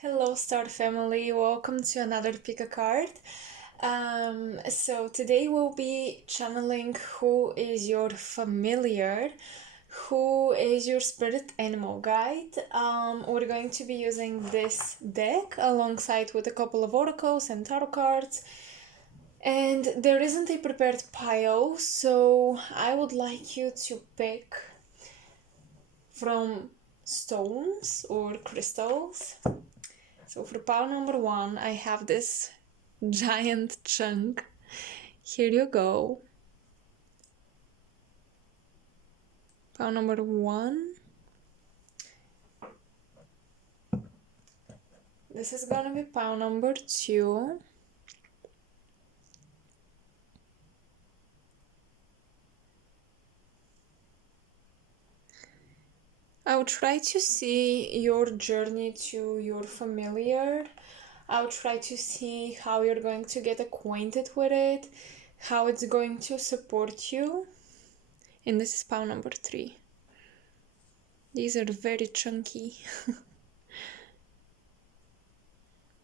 Hello, Star Family. Welcome to another pick a card. So today we'll be channeling who is your familiar, who is your spirit animal guide. We're going to be using this deck alongside with a couple of oracles and tarot cards. And there isn't a prepared pile, so I would like you to pick from stones or crystals. So for pile number 1, I have this giant chunk. Here you go. Pile number 1. This is gonna be pile number 2. I'll try to see your journey to your familiar. I'll try to see how you're going to get acquainted with it, how it's going to support you. And this is pile number 3. These are very chunky.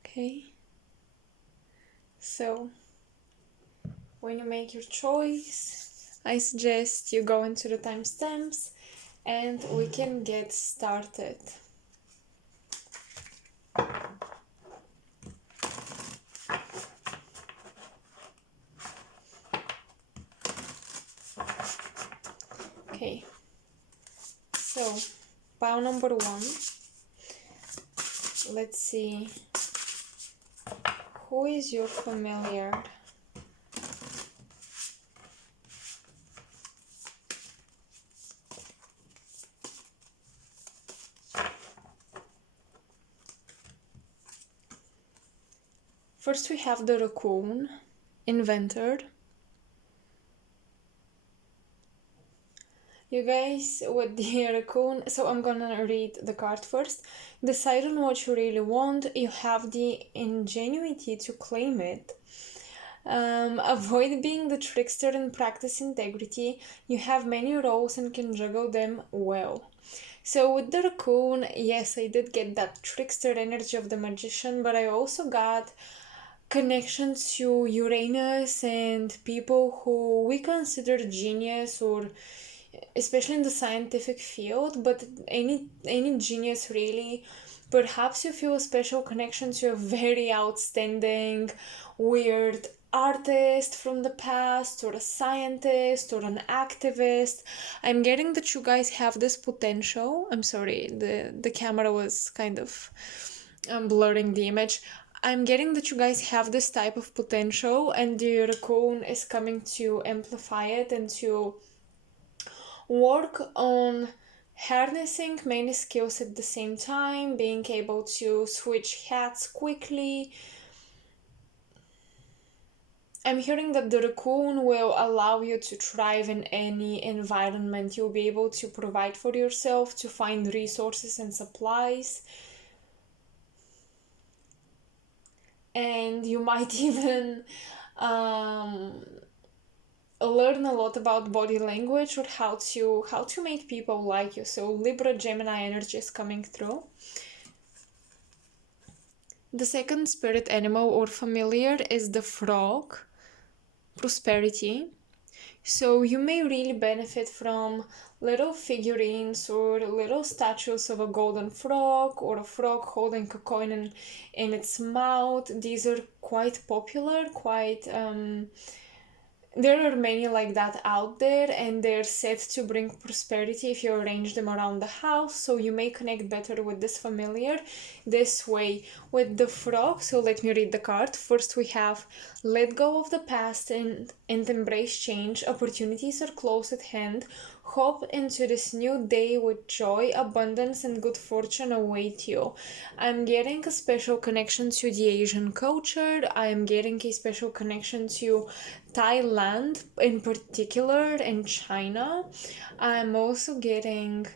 Okay. So, when you make your choice, I suggest you go into the timestamps and we can get started. Okay, so pile number 1, let's see, who is your familiar? First we have the raccoon, inventor. You guys, with the raccoon, so I'm gonna read the card first. Decide on what you really want. You have the ingenuity to claim it. Avoid being the trickster and practice integrity. You have many roles and can juggle them well. So with the raccoon, yes, I did get that trickster energy of the magician, but I also got connection to Uranus and people who we consider genius, or especially in the scientific field, but any genius really. Perhaps you feel a special connection to a very outstanding, weird artist from the past, or a scientist, or an activist. I'm getting that you guys have this potential. I'm sorry, the camera was kind of blurring the image. I'm getting that you guys have this type of potential, and the raccoon is coming to amplify it and to work on harnessing many skills at the same time, being able to switch hats quickly. I'm hearing that the raccoon will allow you to thrive in any environment. You'll be able to provide for yourself, to find resources and supplies. And you might even learn a lot about body language, or how to make people like you. So Libra Gemini energy is coming through. The second spirit animal or familiar is the frog, prosperity. So you may really benefit from little figurines or little statues of a golden frog, or a frog holding a coin in its mouth. These are quite popular, there are many like that out there, and they're said to bring prosperity if you arrange them around the house, so you may connect better with this familiar this way. With the frog, so let me read the card. First we have let go of the past and embrace change. Opportunities are close at hand. Hop into this new day with joy, abundance, and good fortune await you. I'm getting a special connection to the Asian culture. I am getting a special connection to Thailand in particular, and China. I'm also getting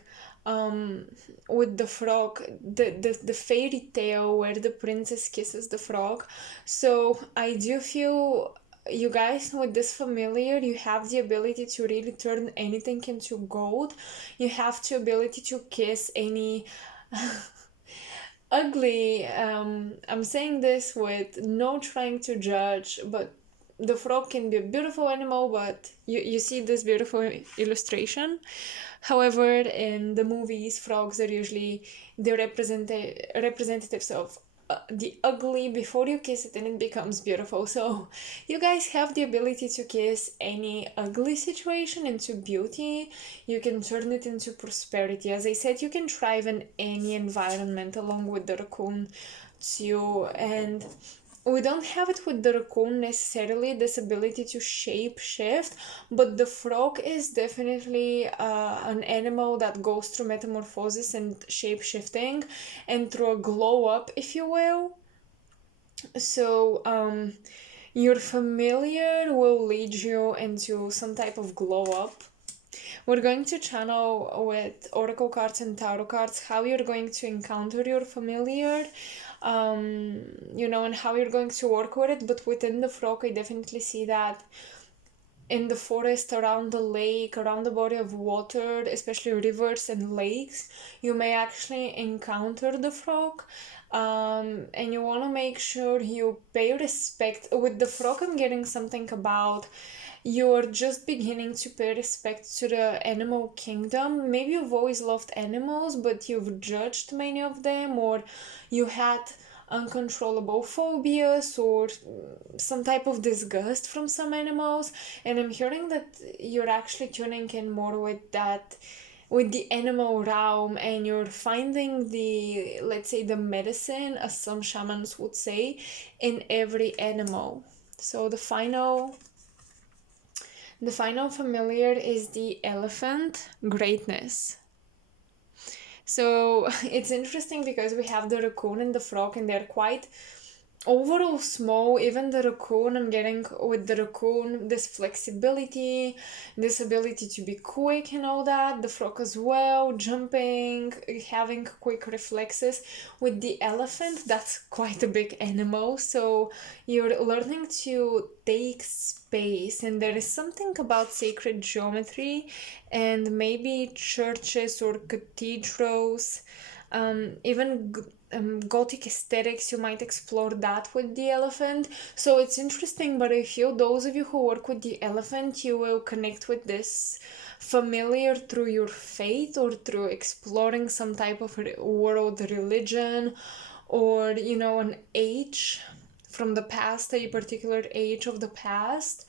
with the frog, the fairy tale where the princess kisses the frog. So I do feel, you guys, with this familiar, you have the ability to really turn anything into gold. You have the ability to kiss any ugly, I'm saying this with no trying to judge, but the frog can be a beautiful animal, but you see this beautiful illustration. However, in the movies, frogs are usually the representatives of the ugly before you kiss it and it becomes beautiful. So you guys have the ability to kiss any ugly situation into beauty. You can turn it into prosperity. As I said, you can thrive in any environment along with the raccoon too. And we don't have it with the raccoon necessarily, this ability to shape shift, but the frog is definitely an animal that goes through metamorphosis and shape shifting and through a glow up, if you will. So your familiar will lead you into some type of glow up. We're going to channel with oracle cards and tarot cards how you're going to encounter your familiar, and how you're going to work with it. But within the frog, I definitely see that in the forest, around the lake, around the body of water, especially rivers and lakes, you may actually encounter the frog. And you want to make sure you pay respect. With the frog, I'm getting something about you're just beginning to pay respect to the animal kingdom. Maybe you've always loved animals, but you've judged many of them, or you had uncontrollable phobias or some type of disgust from some animals. And I'm hearing that you're actually tuning in more with that, with the animal realm, and you're finding the, let's say, the medicine, as some shamans would say, in every animal. So the final familiar is the elephant, greatness. So it's interesting because we have the raccoon and the frog, and they're quite overall small. Even the raccoon, I'm getting with the raccoon this flexibility, this ability to be quick and all that. The frog as well, jumping, having quick reflexes. With the elephant, that's quite a big animal, so you're learning to take space. And there is something about sacred geometry and maybe churches or cathedrals, even Gothic aesthetics. You might explore that with the elephant. So it's interesting, but I feel those of you who work with the elephant, you will connect with this familiar through your faith or through exploring some type of world religion, or an age from the past, a particular age of the past,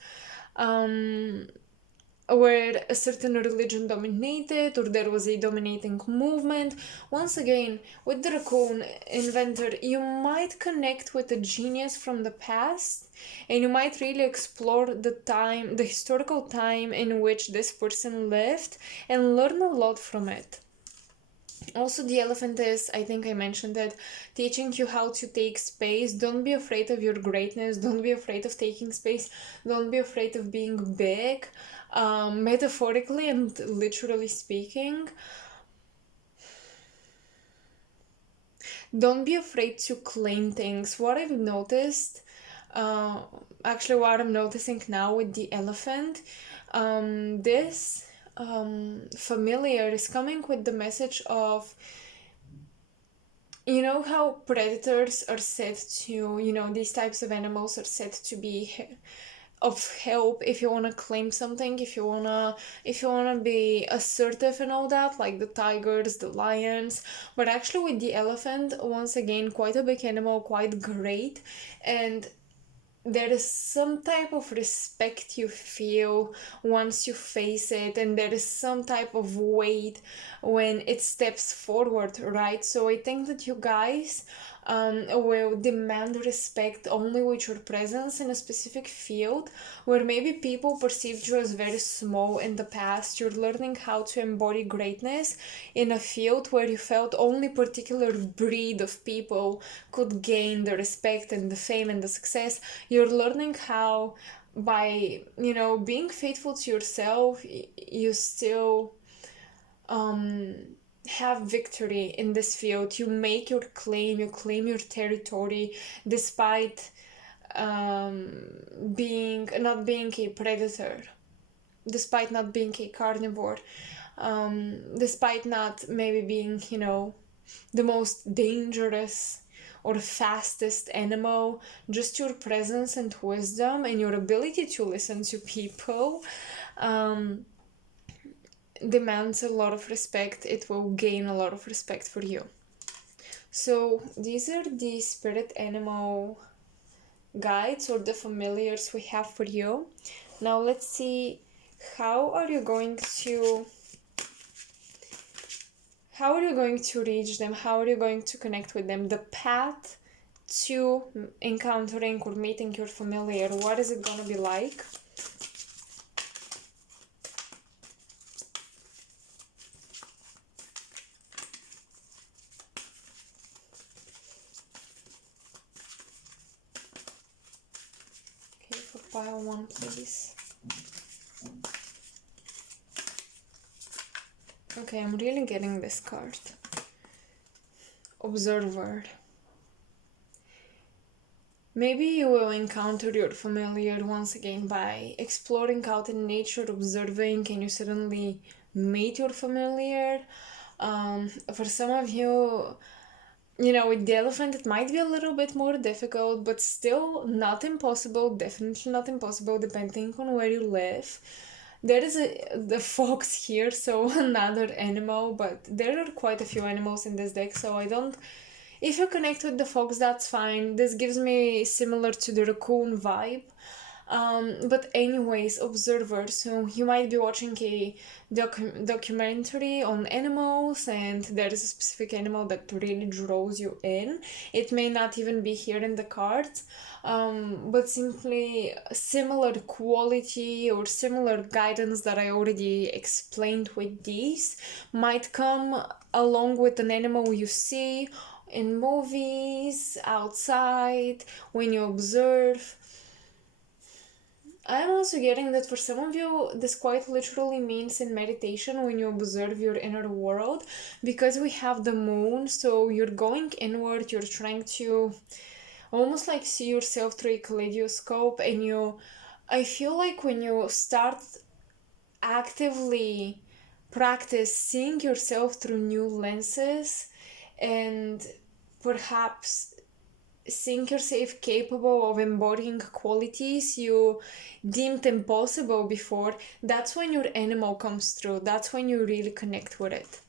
where a certain religion dominated, or there was a dominating movement. Once again, with the raccoon inventor, you might connect with a genius from the past, and you might really explore the historical time in which this person lived, and learn a lot from it. Also, the elephant is, I think I mentioned it, teaching you how to take space. Don't be afraid of your greatness. Don't be afraid of taking space. Don't be afraid of being big, metaphorically and literally speaking. Don't be afraid to claim things. What I've noticed, actually, what I'm noticing now with the elephant, this familiar is coming with the message of, how predators are said to, these types of animals are said to be of help if you want to claim something, if you want to be assertive and all that, like the tigers, the lions. But actually with the elephant, once again, quite a big animal, quite great, and there is some type of respect you feel once you face it, and there is some type of weight when it steps forward, right? So I think that you guys will demand respect only with your presence in a specific field where maybe people perceived you as very small in the past. You're learning how to embody greatness in a field where you felt only particular breed of people could gain the respect and the fame and the success. You're learning how, by being faithful to yourself, you still have victory in this field. You make your claim, you claim your territory, despite not being a predator, despite not being a carnivore, despite not maybe being the most dangerous or fastest animal. Just your presence and wisdom and your ability to listen to people demands a lot of respect. It will gain a lot of respect for you. So these are the spirit animal guides or the familiars we have for you. Now let's see how are you going to reach them, how are you going to connect with them, the path to encountering or meeting your familiar, what is it going to be like. For pile 1, please. Okay, I'm really getting this card. Observer. Maybe you will encounter your familiar once again by exploring out in nature, observing, and you suddenly meet your familiar. For some of you, with the elephant, it might be a little bit more difficult, but still not impossible, definitely not impossible, depending on where you live. There is the fox here, so another animal, but there are quite a few animals in this deck, so if you connect with the fox, that's fine. This gives me similar to the raccoon vibe. But anyways, observer, so you might be watching a documentary on animals and there is a specific animal that really draws you in. It may not even be here in the cards, but simply similar quality or similar guidance that I already explained with these might come along with an animal you see in movies, outside, when you observe. I'm also getting that for some of you, this quite literally means in meditation when you observe your inner world, because we have the moon, so you're going inward, you're trying to almost like see yourself through a kaleidoscope, and I feel like when you start actively practice seeing yourself through new lenses and perhaps seeing yourself capable of embodying qualities you deemed impossible before, that's when your animal comes through. That's when you really connect with it.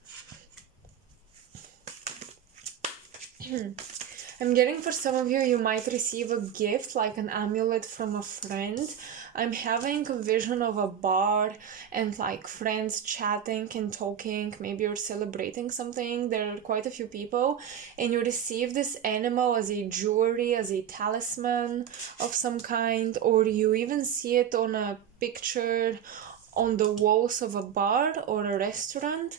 I'm getting for some of you, you might receive a gift like an amulet from a friend. I'm having a vision of a bar and like friends chatting and talking. Maybe you're celebrating something. There are quite a few people and you receive this animal as a jewelry, as a talisman of some kind, or you even see it on a picture on the walls of a bar or a restaurant.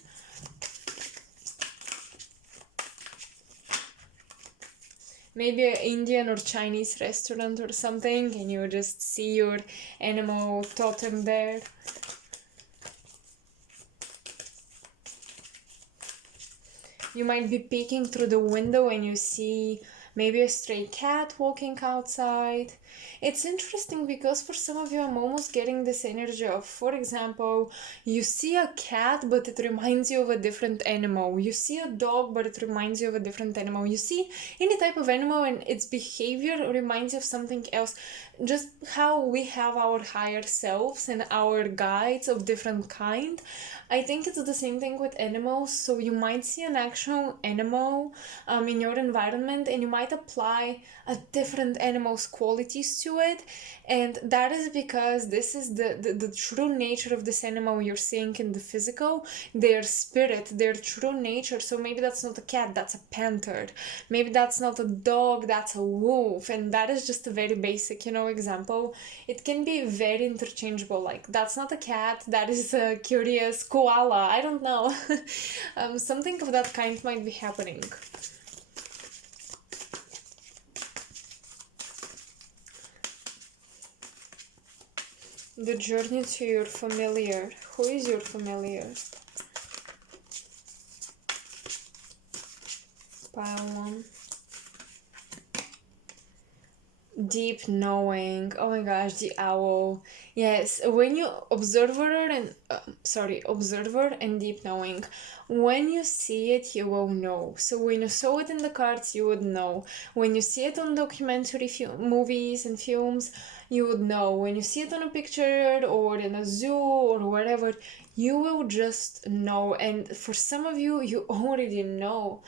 Maybe an Indian or Chinese restaurant or something, and you just see your animal totem there. You might be peeking through the window and you see maybe a stray cat walking outside. It's interesting because for some of you, I'm almost getting this energy of, for example, you see a cat, but it reminds you of a different animal. You see a dog, but it reminds you of a different animal. You see any type of animal and its behavior reminds you of something else. Just how we have our higher selves and our guides of different kind. I think it's the same thing with animals. So you might see an actual animal in your environment and you might apply a different animal's qualities to it, and that is because this is the true nature of this animal you're seeing in the physical, their spirit, their true nature. So maybe that's not a cat, that's a panther. Maybe that's not a dog, that's a wolf. And that is just a very basic example. It can be very interchangeable, like that's not a cat, that is a curious koala, I don't know. Something of that kind might be happening. The journey to your familiar. Who is your familiar? Pile 1. Deep knowing. Oh my gosh, the owl. Yes, when you observer and deep knowing. When you see it, you will know. So when you saw it in the cards, you would know. When you see it on documentary movies and films, you would know. When you see it on a picture or in a zoo or whatever, you will just know. And for some of you, you already know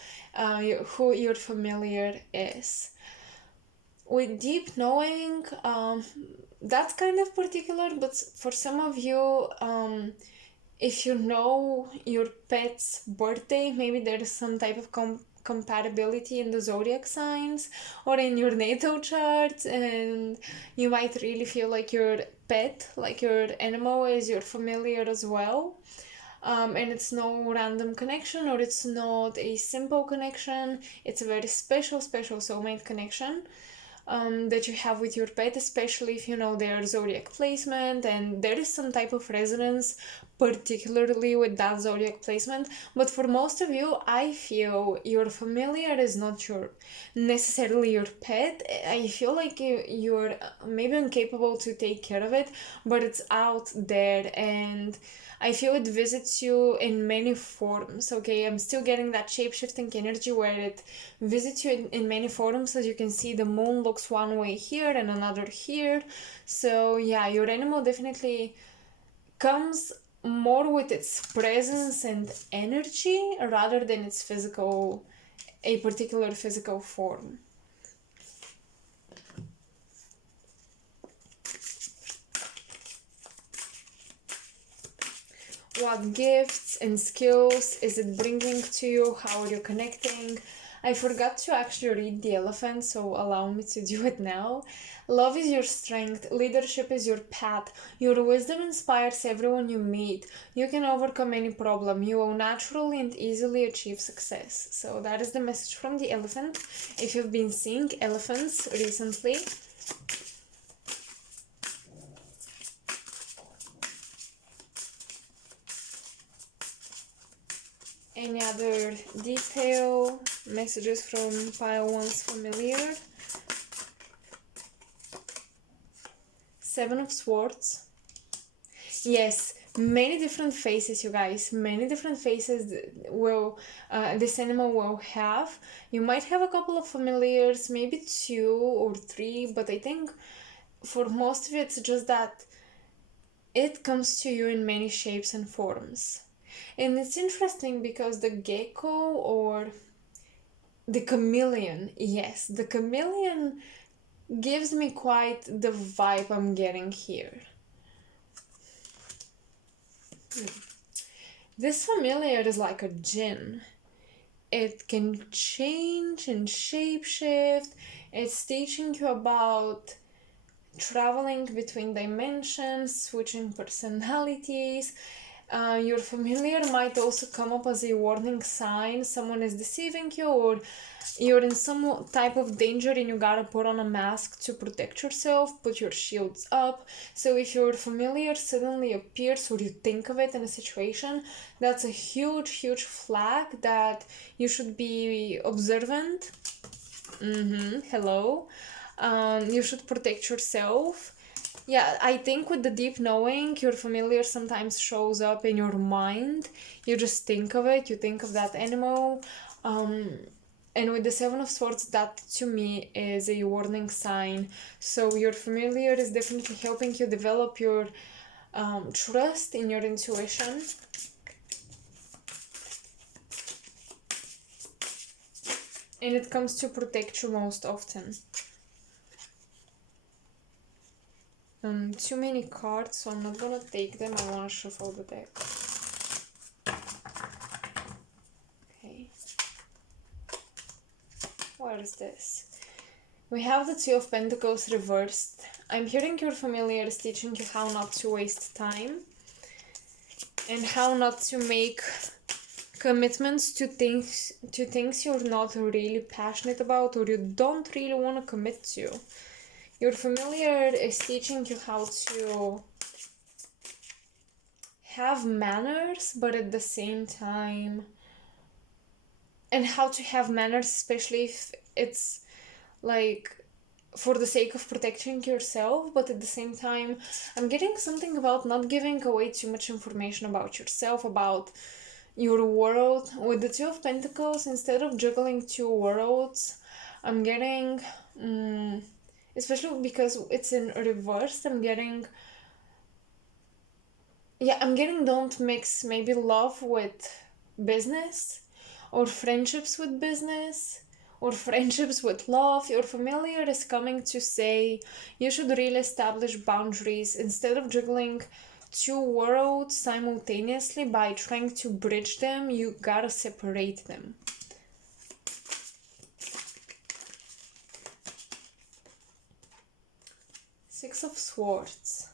who your familiar is. With deep knowing, that's kind of particular, but for some of you, if you know your pet's birthday, maybe there is some type of compatibility in the zodiac signs or in your natal chart, and you might really feel like your pet, like your animal, is your familiar as well. And it's no random connection, or it's not a simple connection. It's a very special soulmate connection that you have with your pet, especially if you know their zodiac placement and there is some type of resonance, particularly with that zodiac placement. But for most of you, I feel your familiar is not necessarily your pet. I feel like you're maybe incapable to take care of it, but it's out there, and I feel it visits you in many forms. Okay, I'm still getting that shape-shifting energy where it visits you in many forms. As you can see, the moon looks one way here and another here. So yeah, your animal definitely comes more with its presence and energy rather than its a particular physical form. What gifts and skills is it bringing to you? How are you connecting? I forgot to actually read the elephant, so allow me to do it now. Love is your strength, leadership is your path, your wisdom inspires everyone you meet. You can overcome any problem, you will naturally and easily achieve success. So that is the message from the elephant. If you've been seeing elephants recently, any other detail, messages from pile one's familiar. 7 of Swords. Yes, many different faces, you guys. Many different faces will this animal will have. You might have a couple of familiars, maybe 2 or 3, but I think for most of it, it's just that it comes to you in many shapes and forms. And it's interesting because the gecko or the chameleon, yes, the chameleon gives me quite the vibe I'm getting here. This familiar is like a djinn. It can change and shapeshift. It's teaching you about traveling between dimensions, switching personalities. Your familiar might also come up as a warning sign. Someone is deceiving you, or you're in some type of danger and you gotta put on a mask to protect yourself, put your shields up. So if your familiar suddenly appears or you think of it in a situation, that's a huge flag that you should be observant. Hello. You should protect yourself. Yeah, I think with the deep knowing, your familiar sometimes shows up in your mind. You just think of it, you think of that animal. And with the 7 of Swords, that to me is a warning sign. So your familiar is definitely helping you develop your trust in your intuition. And it comes to protect you most often. Too many cards, so I'm not gonna take them. I wanna shuffle the deck. Okay. What is this? We have the 2 of Pentacles reversed. I'm hearing your familiar is teaching you how not to waste time and how not to make commitments to things you're not really passionate about or you don't really want to commit to. Your familiar is teaching you how to have manners, but at the same time, and how to have manners, especially if it's like for the sake of protecting yourself, but at the same time, I'm getting something about not giving away too much information about yourself, about your world. With the Two of Pentacles, instead of juggling two worlds, I'm getting, especially because it's in reverse, I'm getting don't mix maybe love with business, or friendships with business, or friendships with love. Your familiar is coming to say you should really establish boundaries instead of juggling two worlds simultaneously. By trying to bridge them, you gotta separate them. Six of Swords.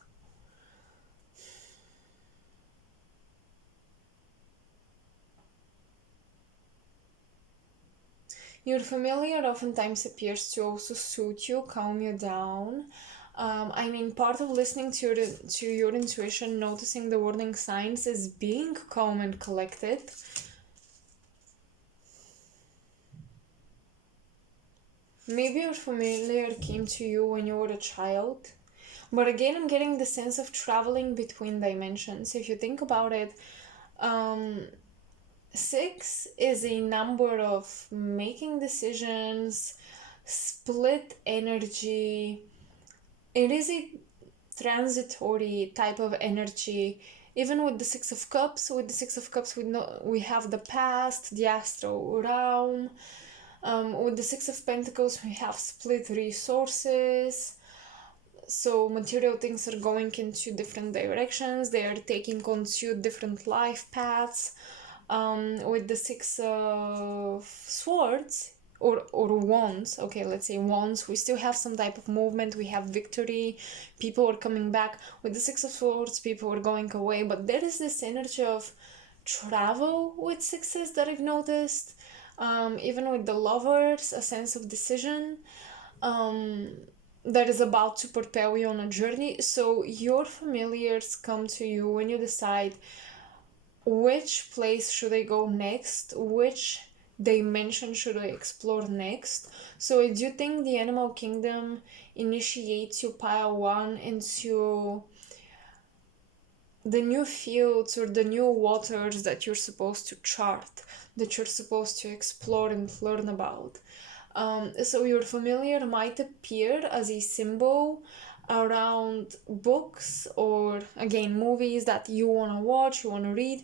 Your familiar oftentimes appears to also soothe you, calm you down. Part of listening to your intuition, noticing the warning signs, is being calm and collected. Maybe your familiar came to you when you were a child. But again, I'm getting the sense of traveling between dimensions. If you think about it, 6 is a number of making decisions, split energy. It is a transitory type of energy. Even with the Six of Cups, we have the past, the astral realm. With the Six of Pentacles, we have split resources. So material things are going into different directions. They are taking on two different life paths. With the Six of Swords, or wands, okay, let's say wands, we still have some type of movement, we have victory, people are coming back. With the Six of Swords, people are going away, but there is this energy of travel with sixes that I've noticed. Even with the Lovers, a sense of decision that is about to propel you on a journey. So your familiars come to you when you decide which place should I go next, which dimension should I explore next. So I do think the animal kingdom initiates you, pile one, into the new fields or the new waters that you're supposed to chart, that you're supposed to explore and learn about. So your familiar might appear as a symbol around books, or again movies that you want to watch, you want to read,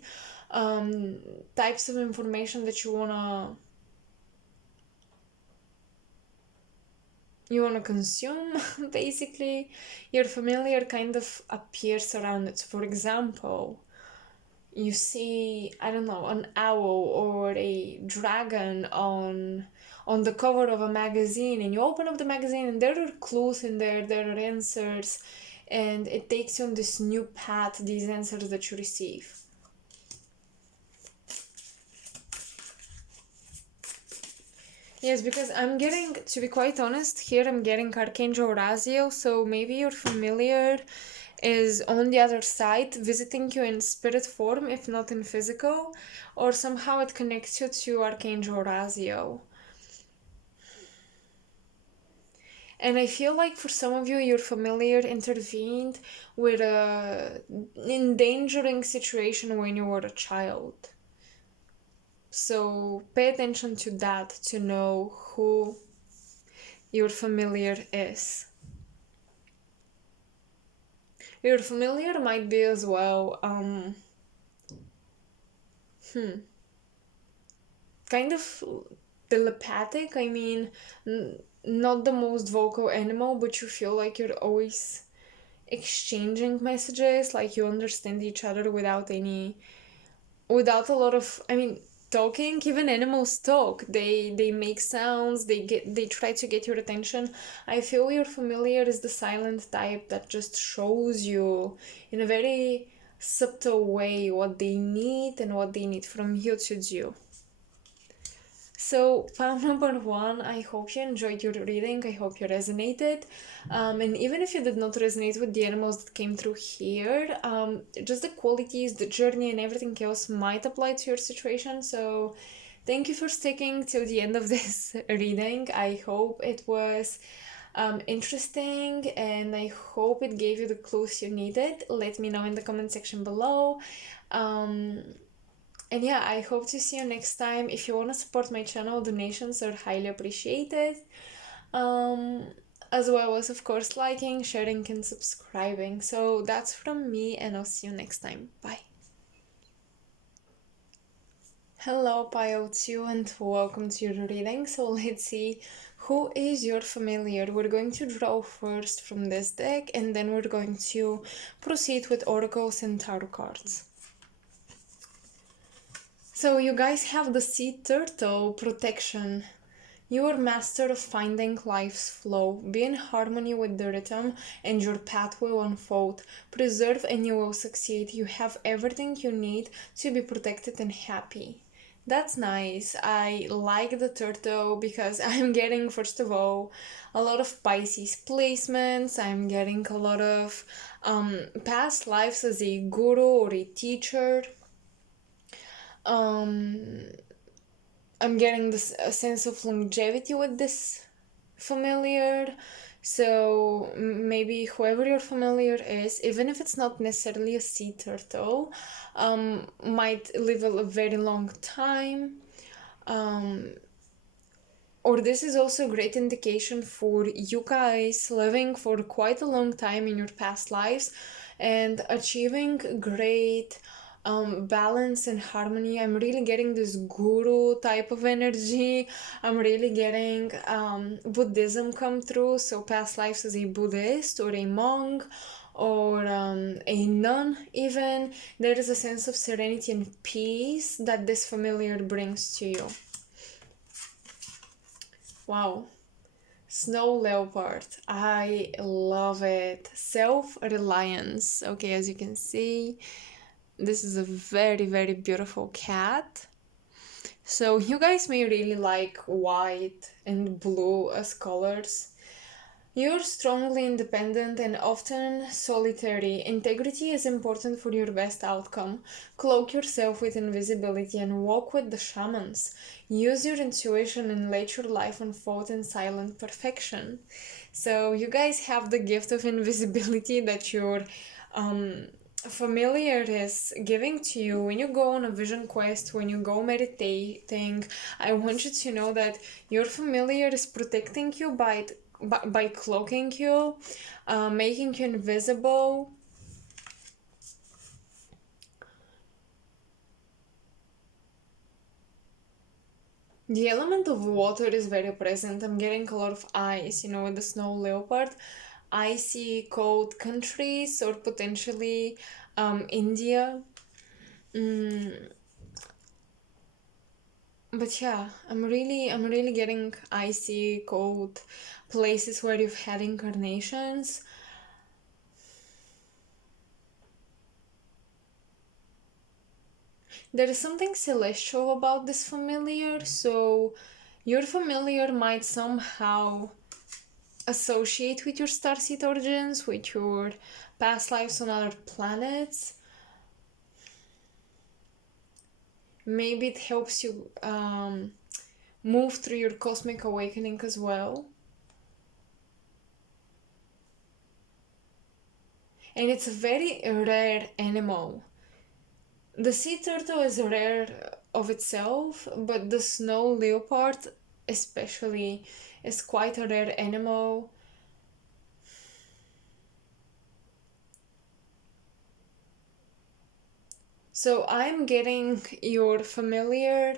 types of information that you want to consume. Basically, your familiar kind of appears around it. So for example, you see, I don't know, an owl or a dragon on the cover of a magazine, and you open up the magazine and there are clues in there are answers, and it takes you on this new path, these answers that you receive. Yes, because I'm getting, to be quite honest, here I'm getting Archangel Raziel, so maybe your familiar is on the other side, visiting you in spirit form, if not in physical, or somehow it connects you to Archangel Raziel. And I feel like for some of you, your familiar intervened with an endangering situation when you were a child. So pay attention to that to know who your familiar is. Your familiar might be as well, kind of telepathic. I mean, not the most vocal animal, but you feel like you're always exchanging messages, like you understand each other without a lot of, talking. Even animals talk, they make sounds, they try to get your attention. I feel your familiar is the silent type that just shows you in a very subtle way what they need and what they need from you to do. So, pile number 1, I hope you enjoyed your reading. I hope you resonated. And even if you did not resonate with the animals that came through here, just the qualities, the journey, and everything else might apply to your situation. So, thank you for sticking till the end of this reading. I hope it was interesting, and I hope it gave you the clues you needed. Let me know in the comment section below. And yeah, I hope to see you next time. If you want to support my channel, donations are highly appreciated. As well as, of course, liking, sharing, and subscribing. So that's from me, and I'll see you next time. Bye. Hello, Pile 2, and welcome to your reading. So let's see, who is your familiar? We're going to draw first from this deck, and then we're going to proceed with oracles and tarot cards. So you guys have the Sea Turtle, protection. You are master of finding life's flow. Be in harmony with the rhythm and your path will unfold. Preserve and you will succeed. You have everything you need to be protected and happy. That's nice. I like the turtle because I'm getting, first of all, a lot of Pisces placements. I'm getting a lot of past lives as a guru or a teacher. I'm getting this a sense of longevity with this familiar. So maybe whoever your familiar is, even if it's not necessarily a sea turtle, might live a very long time. Or this is also a great indication for you guys living for quite a long time in your past lives and achieving great balance and harmony. I'm really getting this guru type of energy. I'm really getting Buddhism come through. So past lives as a Buddhist or a monk or a nun even. There is a sense of serenity and peace that this familiar brings to you. Wow. Snow leopard. I love it. Self-reliance. Okay, as you can see, this is a very, very beautiful cat. So you guys may really like white and blue as colors. You're strongly independent and often solitary. Integrity is important for your best outcome. Cloak yourself with invisibility and walk with the shamans. Use your intuition and let your life unfold in silent perfection. So you guys have the gift of invisibility that your familiar is giving to you when you go on a vision quest, when you go meditating. I want you to know that your familiar is protecting you by cloaking you, making you invisible. The element of water is very present. I'm getting a lot of ice, with the snow leopard. Icy, cold countries, or potentially India. But yeah, I'm really getting icy, cold places where you've had incarnations. There is something celestial about this familiar, so your familiar might somehow associate with your starseed origins, with your past lives on other planets. Maybe it helps you move through your cosmic awakening as well. And it's a very rare animal. The sea turtle is rare of itself, but the snow leopard especially is quite a rare animal. So I'm getting your familiar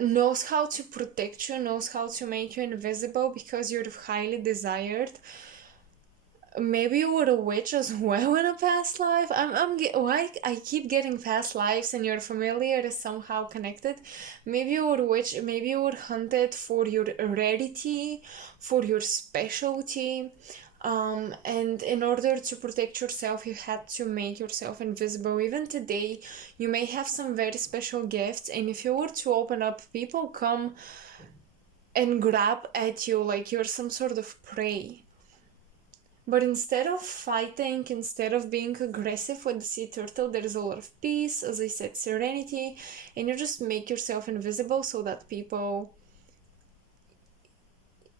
knows how to protect you, knows how to make you invisible because you're highly desired. Maybe you were a witch as well in a past life. Why I keep getting past lives and your familiar is somehow connected. Maybe you were a witch, maybe you were hunted for your rarity, for your specialty. And in order to protect yourself, you had to make yourself invisible. Even today, you may have some very special gifts, and if you were to open up, people come and grab at you like you're some sort of prey. But instead of fighting, instead of being aggressive with the sea turtle, there is a lot of peace, as I said, serenity, and you just make yourself invisible so that people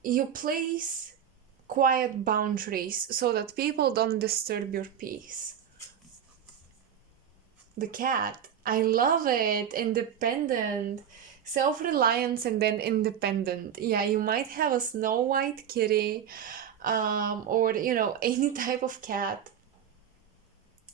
you place quiet boundaries so that people don't disturb your peace. The cat, I love it. Independent, self-reliance, and then independent. Yeah, you might have a Snow White kitty, or any type of cat.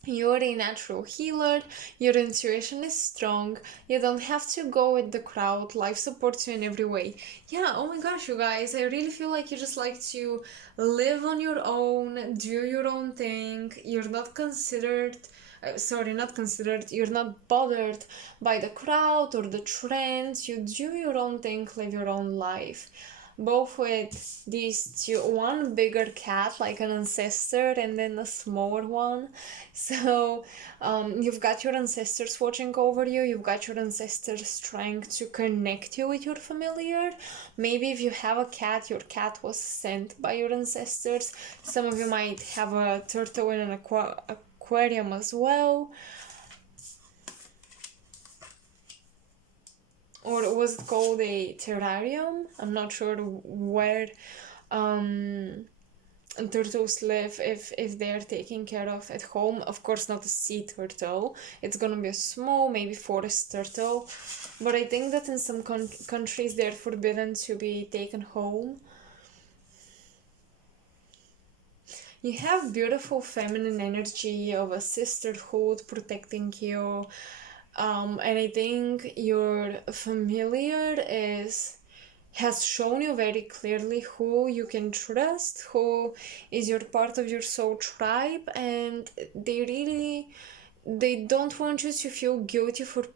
You're a natural healer, your intuition is strong, you don't have to go with the crowd, life supports you in every way. Yeah, oh my gosh, you guys, I really feel like you just like to live on your own, do your own thing, you're not considered. Not considered, you're not bothered by the crowd or the trends, you do your own thing, live your own life. Both with these two, one bigger cat like an ancestor and then a smaller one. So you've got your ancestors watching over you, you've got your ancestors trying to connect you with your familiar. Maybe if you have a cat, your cat was sent by your ancestors. Some of you might have a turtle in an aquarium as well. Or was it called a terrarium? I'm not sure where turtles live if they're taken care of at home. Of course, not a sea turtle. It's gonna be a small, maybe forest turtle. But I think that in some countries they're forbidden to be taken home. You have beautiful feminine energy of a sisterhood protecting you. And I think your familiar has shown you very clearly who you can trust, who is your part of your soul tribe, and they don't want you to feel guilty for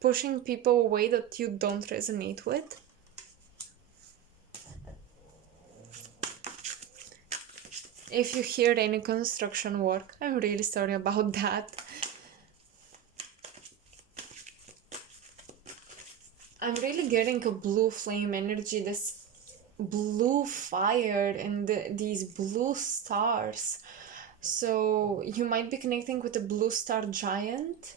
pushing people away that you don't resonate with. If you hear any construction work, I'm really sorry about that. I'm really getting a blue flame energy, this blue fire and these blue stars. So you might be connecting with a blue star giant.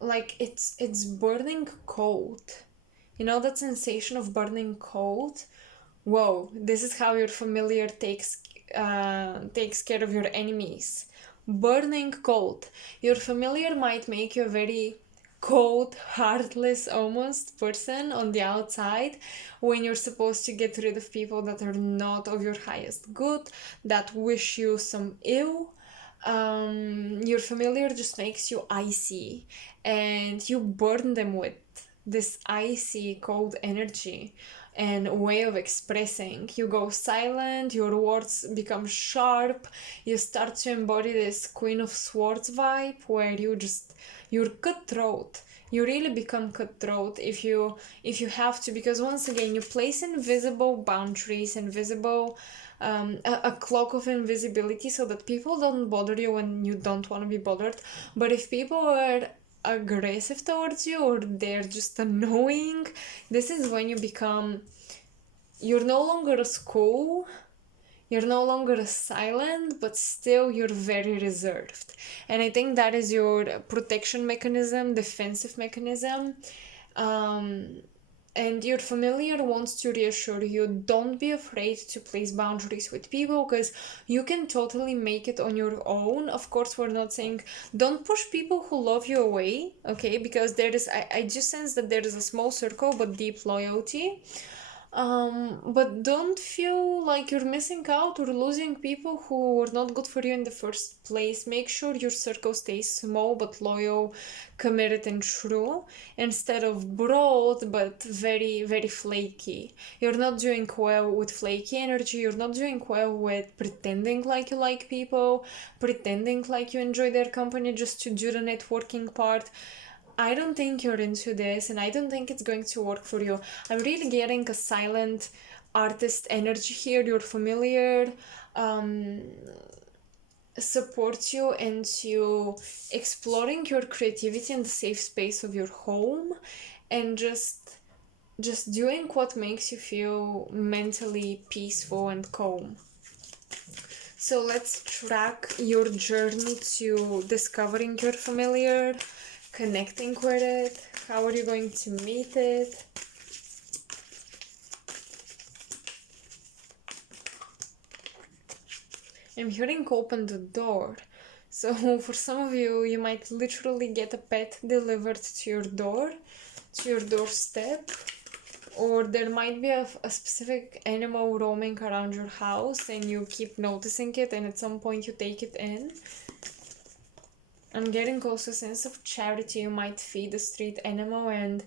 Like it's burning cold. You know that sensation of burning cold? Whoa, this is how your familiar takes care of your enemies. Burning cold. Your familiar might make you a very cold, heartless almost person on the outside when you're supposed to get rid of people that are not of your highest good, that wish you some ill. Your familiar just makes you icy and you burn them with this icy cold energy and way of expressing. You go silent, your words become sharp, you start to embody this Queen of Swords vibe where you're cutthroat. You really become cutthroat if you have to, because once again you place invisible boundaries, invisible a cloak of invisibility so that people don't bother you when you don't want to be bothered. But if people are aggressive towards you or they're just annoying, this is when you're no longer a school, you're no longer silent, but still you're very reserved. And I think that is your protection mechanism, defensive mechanism. And your familiar wants to reassure you, don't be afraid to place boundaries with people because you can totally make it on your own. Of course, we're not saying don't push people who love you away, okay? Because I just sense that there is a small circle but deep loyalty. But don't feel like you're missing out or losing people who were not good for you in the first place. Make sure your circle stays small but loyal, committed and true, instead of broad but very, very flaky. You're not doing well with flaky energy. You're not doing well with pretending like you like people, pretending like you enjoy their company just to do the networking part. I don't think you're into this and I don't think it's going to work for you. I'm really getting a silent artist energy here. You're familiar, supports you into exploring your creativity in the safe space of your home and just doing what makes you feel mentally peaceful and calm. So let's track your journey to discovering your familiar, connecting with it. How are you going to meet it? I'm hearing open the door. So for some of you, you might literally get a pet delivered to your door, to your doorstep, or there might be a specific animal roaming around your house and you keep noticing it and at some point you take it in. I'm getting also a sense of charity. You might feed a street animal and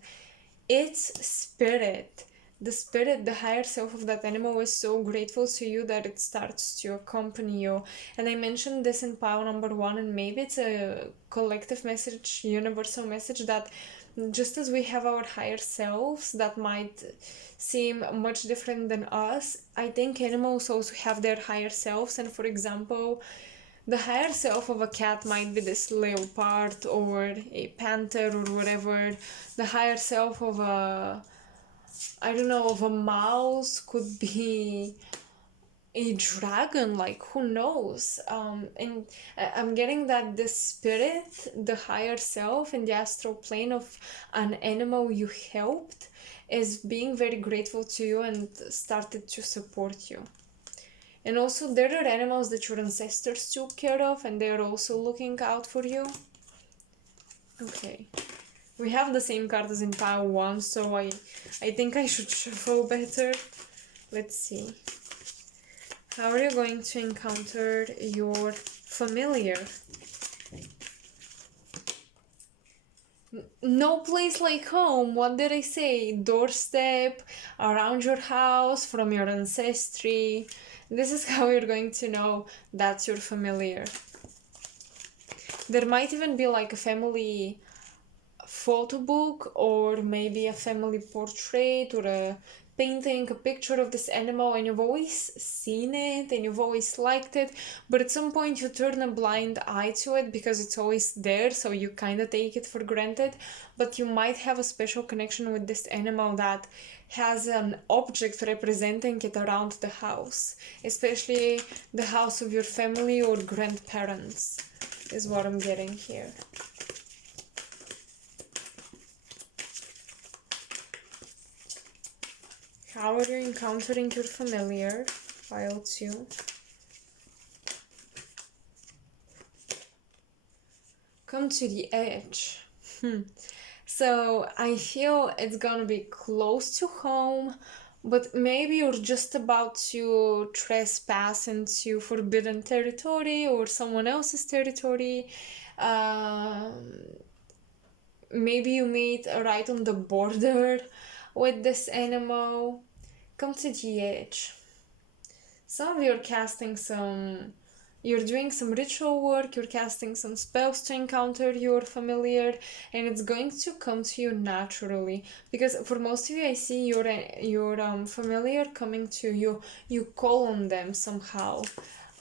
its spirit, the higher self of that animal is so grateful to you that it starts to accompany you. And I mentioned this in pile number 1, and maybe it's a collective message, universal message, that just as we have our higher selves that might seem much different than us, I think animals also have their higher selves. And for example, the higher self of a cat might be this leopard or a panther or whatever. The higher self of of a mouse could be a dragon, like who knows. And I'm getting that the spirit, the higher self in the astral plane of an animal you helped is being very grateful to you and started to support you. And also there are animals that your ancestors took care of and they're also looking out for you. Okay. We have the same card as in pile 1, so I think I should shuffle better. Let's see. How are you going to encounter your familiar? No place like home. What did I say? Doorstep, around your house, from your ancestry. This is how you're going to know that's your familiar. There might even be like a family photo book or maybe a family portrait or a painting, a picture of this animal, and you've always seen it and you've always liked it, but at some point you turn a blind eye to it because it's always there, so you kind of take it for granted. But you might have a special connection with this animal that has an object representing it around the house, especially the house of your family or grandparents, is what I'm getting here. How are you encountering your familiar? Pile 2. Come to the edge. So I feel it's gonna be close to home, but maybe you're just about to trespass into forbidden territory or someone else's territory. Maybe you meet right on the border with this animal. Come to the edge. Some of you are you're doing some ritual work, you're casting some spells to encounter your familiar, and it's going to come to you naturally. Because for most of you, I see your familiar coming to you. You call on them somehow.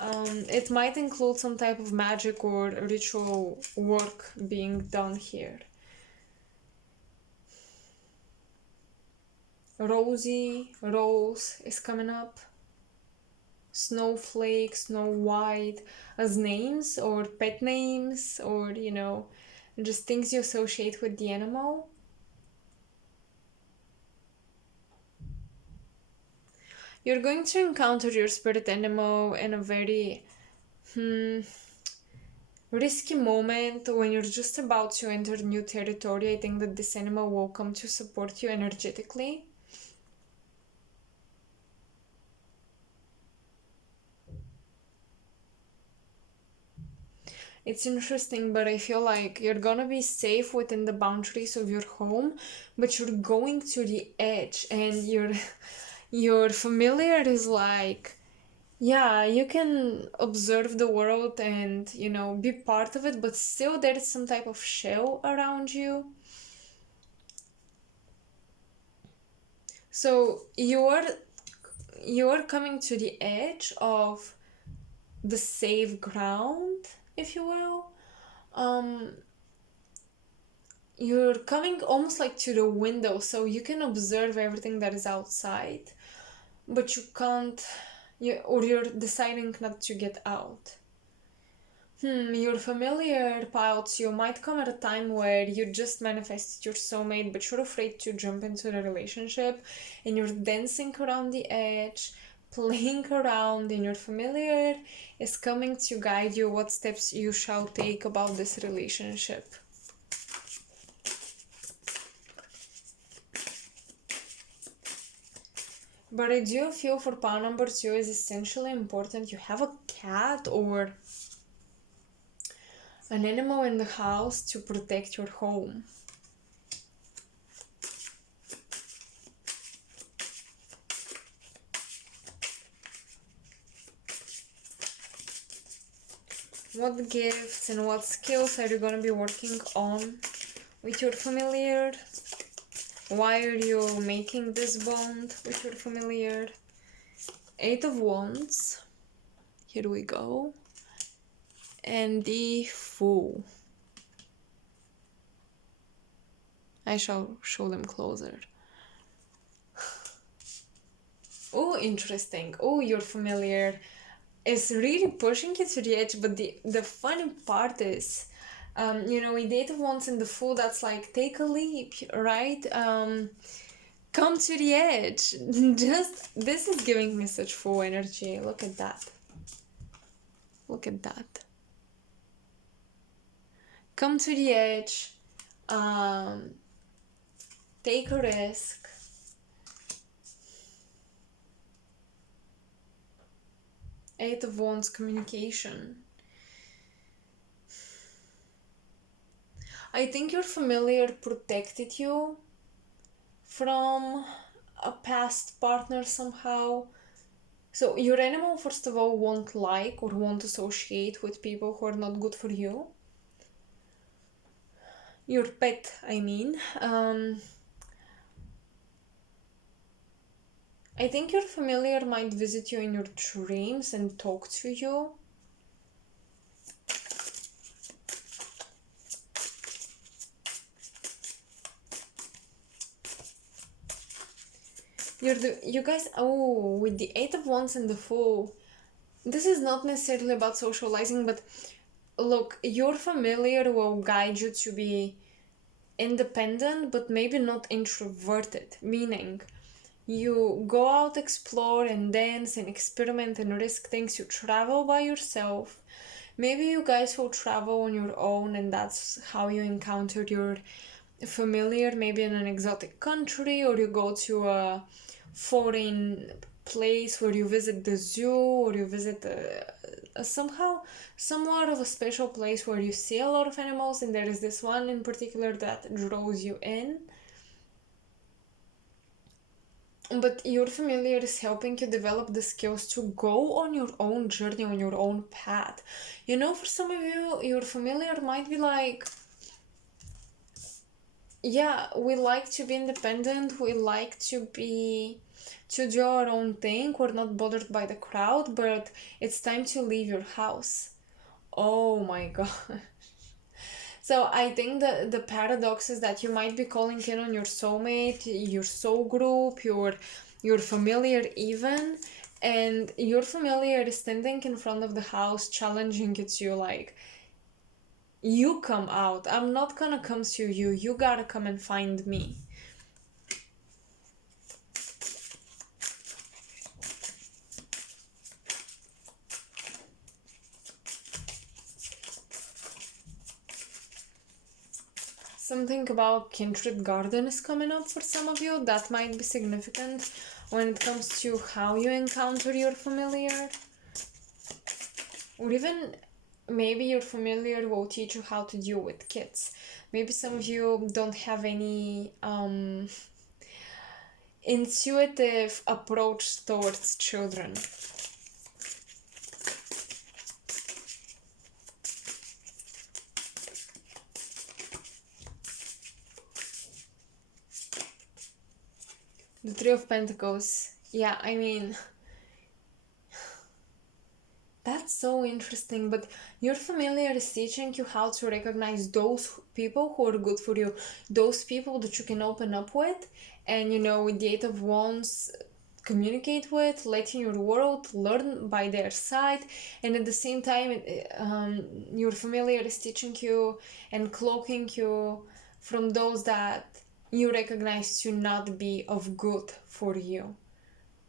It might include some type of magic or ritual work being done here. Rose is coming up. Snowflake, Snow White, as names or pet names or, just things you associate with the animal. You're going to encounter your spirit animal in a very risky moment when you're just about to enter new territory. I think that this animal will come to support you energetically. It's interesting, but I feel like you're gonna be safe within the boundaries of your home, but you're going to the edge and your familiar is like, yeah, you can observe the world and, be part of it, but still there is some type of shell around you. So you're coming to the edge of the safe ground, if you will. You're coming almost like to the window, so you can observe everything that is outside, but you can't, you're deciding not to get out. Your familiar pilots, you might come at a time where you just manifested your soulmate, but you're afraid to jump into the relationship, and you're dancing around the edge, playing around in your familiar is coming to guide you what steps you shall take about this relationship. But I do feel for pile number 2 is essentially important. You have a cat or an animal in the house to protect your home. What gifts and what skills are you going to be working on with your familiar? Why are you making this bond with your familiar? 8 of Wands. Here we go. And the Fool. I shall show them closer. Oh, interesting. Oh, your familiar is really pushing you to the edge, but the funny part is, with 8 of Wands and the Fool, that's like, take a leap, right? Come to the edge. This is giving me such Fool energy. Look at that. Look at that. Come to the edge. Take a risk. Eight of Wands, communication. I think your familiar protected you from a past partner somehow. So your animal, first of all, won't like or won't associate with people who are not good for you. Your pet, I mean. I think your familiar might visit you in your dreams and talk to you. You guys, with the 8 of Wands and the Fool, this is not necessarily about socializing, but look, your familiar will guide you to be independent, but maybe not introverted, meaning you go out, explore and dance and experiment and risk things. You travel by yourself. Maybe you guys will travel on your own, and that's how you encountered your familiar, maybe in an exotic country, or you go to a foreign place where you visit the zoo, or you visit somewhat of a special place where you see a lot of animals, and there is this one in particular that draws you in. But your familiar is helping you develop the skills to go on your own journey, on your own path. For some of you, your familiar might be like, yeah, we like to be independent, we like to do our own thing, we're not bothered by the crowd, but it's time to leave your house. Oh my god. So I think the paradox is that you might be calling in on your soulmate, your soul group, your familiar even, and your familiar is standing in front of the house challenging you to like, you come out, I'm not gonna come to you, you gotta come and find me. Something about Kindred Garden is coming up for some of you. That might be significant when it comes to how you encounter your familiar. Or even maybe your familiar will teach you how to deal with kids. Maybe some of you don't have any intuitive approach towards children. The Three of Pentacles. Yeah, I mean, that's so interesting, but your familiar is teaching you how to recognize those people who are good for you, those people that you can open up with, and with the 8 of Wands, communicate with, let in your world, learn by their side, and at the same time, your familiar is teaching you and cloaking you from those that you recognize to not be of good for you.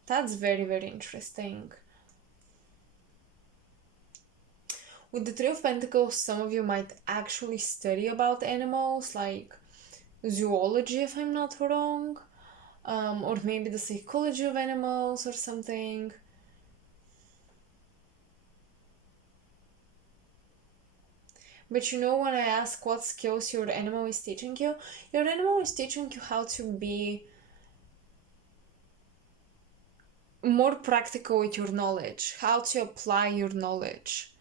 That's very, very interesting. With the Three of Pentacles, some of you might actually study about animals, like zoology, if I'm not wrong, or maybe the psychology of animals or something. But you know, when I ask what skills your animal is teaching you, your animal is teaching you how to be more practical with your knowledge, how to apply your knowledge.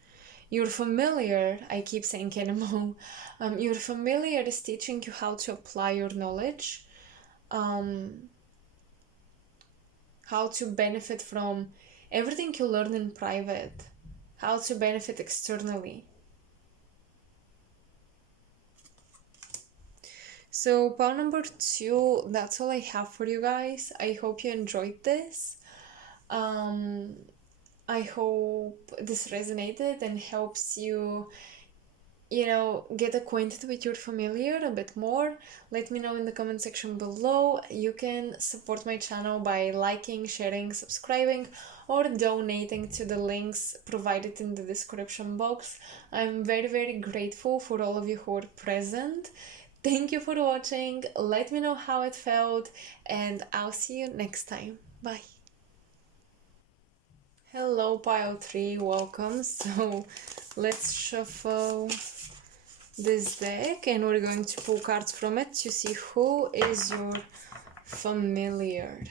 Your familiar, I keep saying animal, your familiar is teaching you how to apply your knowledge, how to benefit from everything you learn in private, how to benefit externally. So pile number 2, that's all I have for you guys. I hope you enjoyed this. I hope this resonated and helps you, get acquainted with your familiar a bit more. Let me know in the comment section below. You can support my channel by liking, sharing, subscribing, or donating to the links provided in the description box. I'm very, very grateful for all of you who are present. Thank you for watching. Let me know how it felt, and I'll see you next time. Bye. Hello, pile 3, welcome. So let's shuffle this deck and we're going to pull cards from it to see who is your familiar.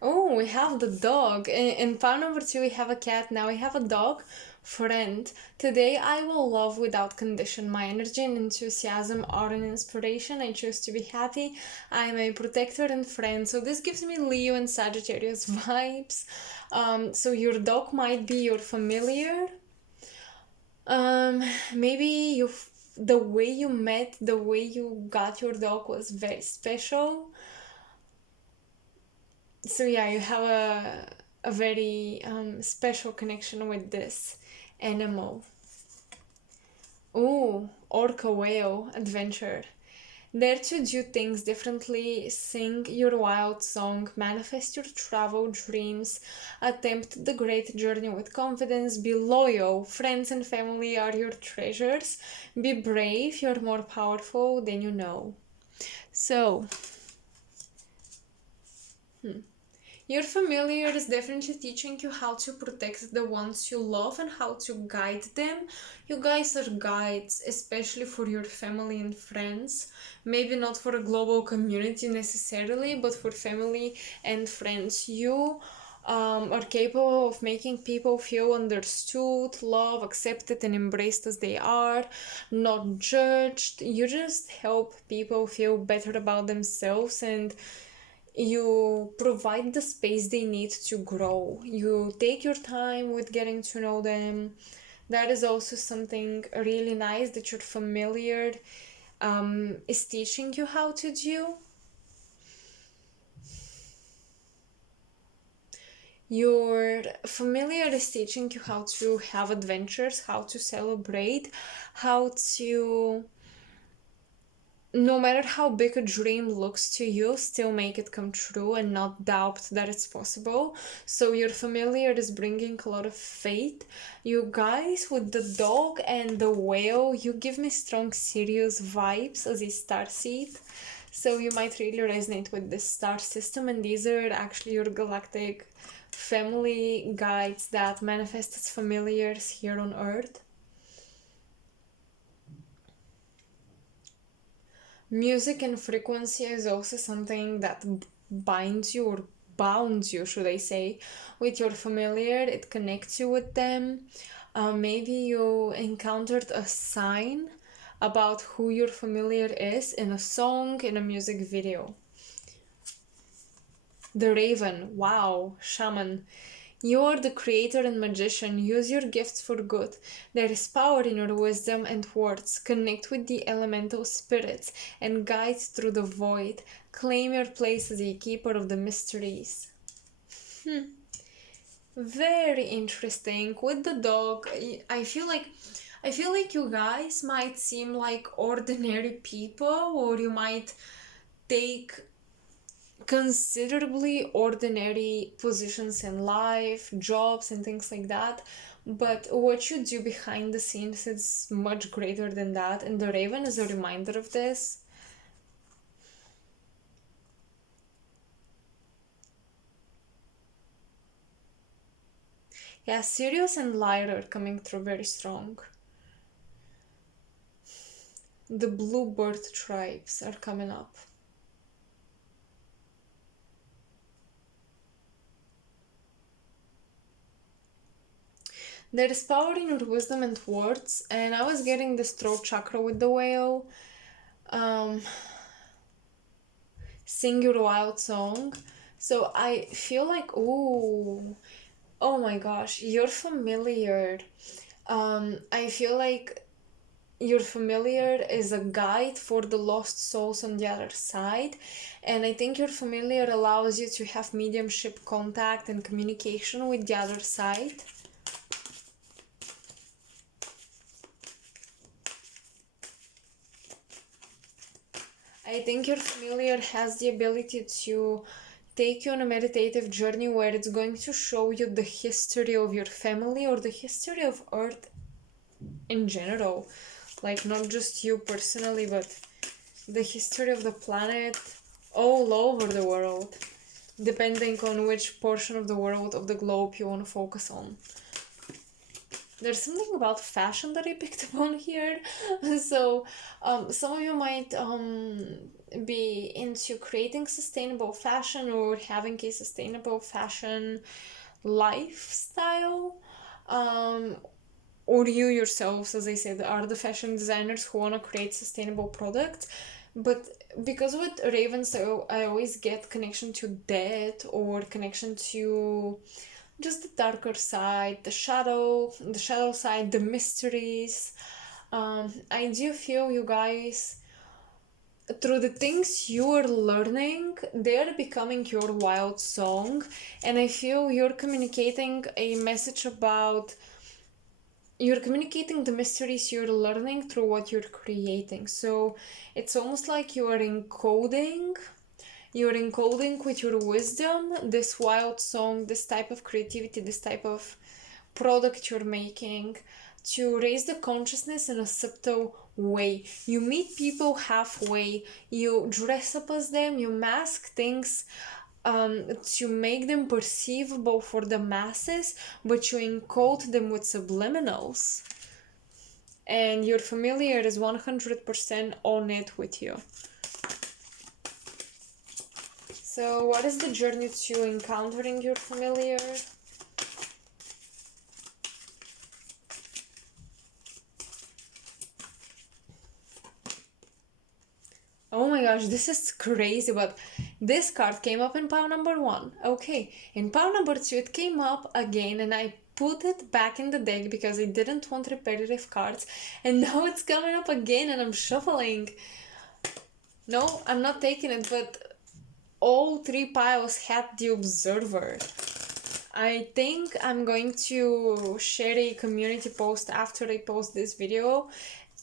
Oh, we have the dog. In pile number 2 we have a cat, now we have a dog. Friend, today I will love without condition. My energy and enthusiasm are an inspiration. I choose to be happy. I am a protector and friend. So this gives me Leo and Sagittarius vibes. So your dog might be your familiar. Maybe the way you met, the way you got your dog was very special. So yeah, you have a very special connection with this animal. Ooh, orca whale adventure. Dare to do things differently, sing your wild song, manifest your travel dreams, attempt the great journey with confidence, be loyal, friends and family are your treasures, be brave, you're more powerful than you know. So, your familiar is definitely teaching you how to protect the ones you love and how to guide them. You guys are guides, especially for your family and friends. Maybe not for a global community necessarily, but for family and friends. You are capable of making people feel understood, loved, accepted, and embraced as they are, not judged. You just help people feel better about themselves, and you provide the space they need to grow. You take your time with getting to know them. That is also something really nice that your familiar is teaching you how to do. Your familiar is teaching you how to have adventures, how to celebrate, how to, no matter how big a dream looks to you, still make it come true and not doubt that it's possible. So your familiar is bringing a lot of faith. You guys, with the dog and the whale, you give me strong Sirius vibes as a starseed. So you might really resonate with this star system, and these are actually your galactic family guides that manifest as familiars here on Earth. Music and frequency is also something that binds you, or bounds you, should I say, with your familiar. It connects you with them. Maybe you encountered a sign about who your familiar is in a song, in a music video. The Raven, wow, shaman. You are the creator and magician. Use your gifts for good. There is power in your wisdom and words. Connect with the elemental spirits and guide through the void. Claim your place as a keeper of the mysteries. Very interesting. With the dog, I feel like you guys might seem like ordinary people, or you might take considerably ordinary positions in life, jobs, and things like that. But what you do behind the scenes is much greater than that, and the Raven is a reminder of this. Yeah, Sirius and Lyra are coming through very strong. The Bluebird tribes are coming up. There is power in your wisdom and words, and I was getting this throat chakra with the whale. Sing your wild song. So I feel like, ooh, oh my gosh, you're familiar. I feel like your familiar is a guide for the lost souls on the other side, and I think your familiar allows you to have mediumship contact and communication with the other side. I think your familiar has the ability to take you on a meditative journey where it's going to show you the history of your family or the history of Earth in general. Like, not just you personally, but the history of the planet all over the world, depending on which portion of the world, of the globe, you want to focus on. There's something about fashion that I picked up on here. So some of you might be into creating sustainable fashion or having a sustainable fashion lifestyle. Or you yourselves, as I said, are the fashion designers who want to create sustainable products. But because with ravens, I always get connection to that, or connection to just the darker side, the shadow side, the mysteries. I do feel you guys, through the things you are learning, they are becoming your wild song, and I feel you're communicating a message about, you're communicating the mysteries you're learning through what you're creating. So it's almost like you're encoding with your wisdom this wild song, this type of creativity, this type of product you're making, to raise the consciousness in a subtle way. You meet people halfway, you dress up as them, you mask things to make them perceivable for the masses, but you encode them with subliminals. And your familiar is 100% on it with you. So what is the journey to encountering your familiar? Oh my gosh, this is crazy, but this card came up in pile number 1. Okay, in pile number 2 it came up again, and I put it back in the deck because I didn't want repetitive cards, and now it's coming up again and I'm shuffling. No, I'm not taking it, but all 3 piles had the Observer. I think I'm going to share a community post after I post this video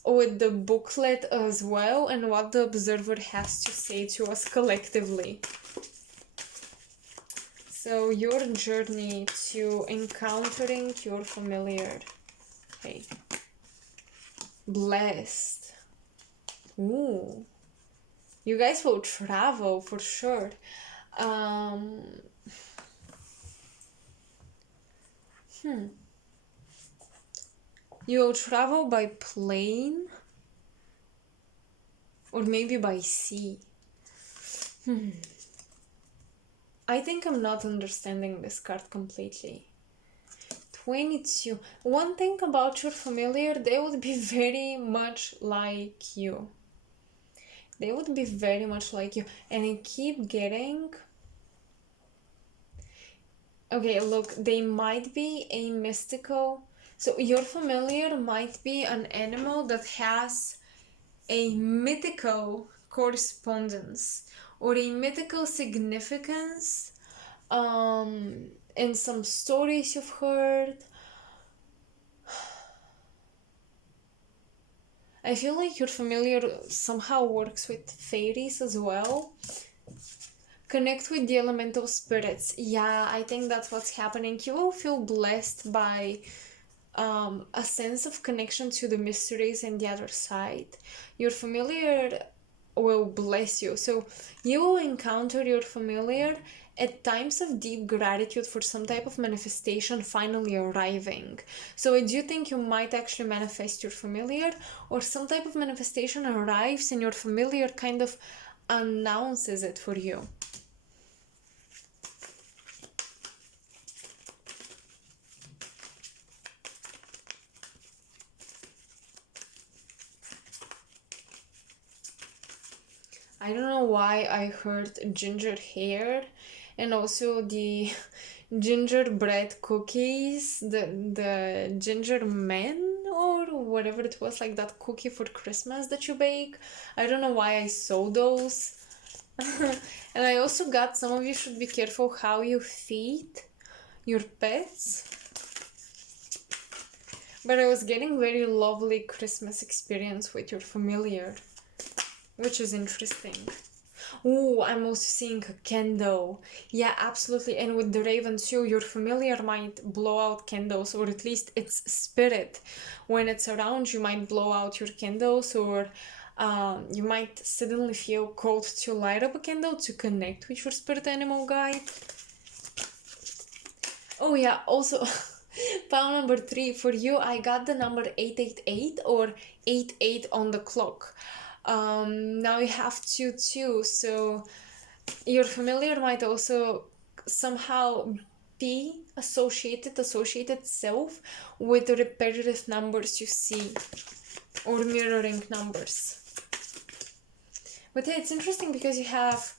with the booklet as well, and what the Observer has to say to us collectively. So your journey to encountering your familiar. Okay. Blessed. Ooh. You guys will travel for sure. You will travel by plane or maybe by sea. I think I'm not understanding this card completely. 22. One thing about your familiar, they would be very much like you. They would be very much like you. And I keep getting... Okay, look, they might be a mystical... So your familiar might be an animal that has a mythical correspondence or a mythical significance in some stories you've heard. I feel like your familiar somehow works with fairies as well. Connect with the elemental spirits. Yeah, I think that's what's happening. You will feel blessed by a sense of connection to the mysteries and the other side. Your familiar will bless you. So you will encounter your familiar at times of deep gratitude for some type of manifestation finally arriving. So I do think you might actually manifest your familiar, or some type of manifestation arrives and your familiar kind of announces it for you. I don't know why I heard ginger hair and also the gingerbread cookies, the ginger men or whatever it was, like that cookie for Christmas that you bake. I don't know why I saw those. And I also got, some of you should be careful how you feed your pets. But I was getting very lovely Christmas experience with your familiar, which is interesting. Oh, I'm also seeing a candle. Yeah, absolutely. And with the raven too, your familiar might blow out candles, or at least its spirit. When it's around, you might blow out your candles, or you might suddenly feel called to light up a candle to connect with your spirit animal guide. Oh yeah, also pile number 3 for you, I got the number 888 or 88 on the clock. Now you have 22, so your familiar might also somehow be associated self with the repetitive numbers you see, or mirroring numbers. But yeah, it's interesting because you have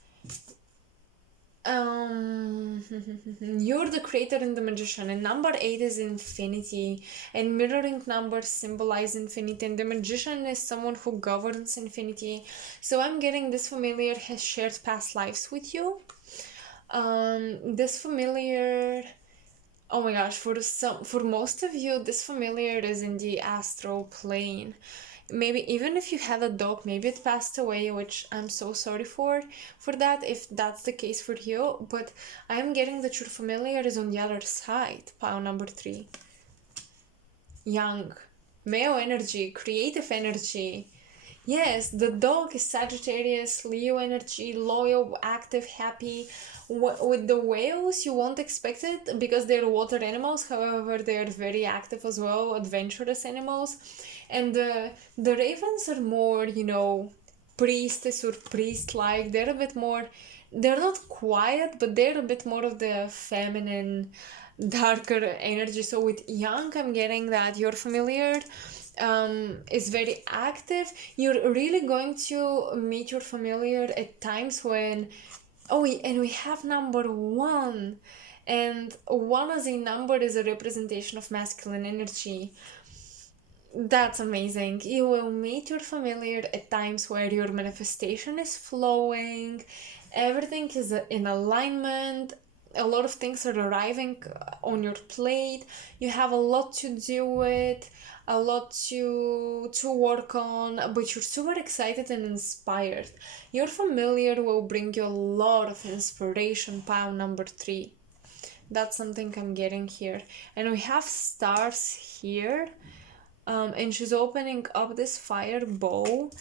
you're the creator and the magician, and number 8 is infinity, and mirroring numbers symbolize infinity, and the magician is someone who governs infinity. So I'm getting this familiar has shared past lives with you. This familiar, oh my gosh, for most of you, this familiar is in the astral plane. Maybe even if you had a dog, maybe it passed away, which I'm so sorry for that, if that's the case for you. But I'm getting that your familiar is on the other side. Pile number 3. Young, male energy, creative energy. Yes, the dog is Sagittarius, Leo energy, loyal, active, happy. With the whales, you won't expect it because they're water animals. However, they're very active as well, adventurous animals. And the ravens are more, priestess or priest-like. They're a bit more, they're not quiet, but they're a bit more of the feminine, darker energy. So with young, I'm getting that you're familiar is very active. You're really going to meet your familiar at times when, and we have number 1, and 1 as a number is a representation of masculine energy. That's amazing. You will meet your familiar at times where your manifestation is flowing, everything is in alignment, a lot of things are arriving on your plate, you have a lot to do with, a lot to work on, but you're super excited and inspired. Your familiar will bring you a lot of inspiration. Pile number 3. That's something I'm getting here. And we have stars here. And she's opening up this fire bowl,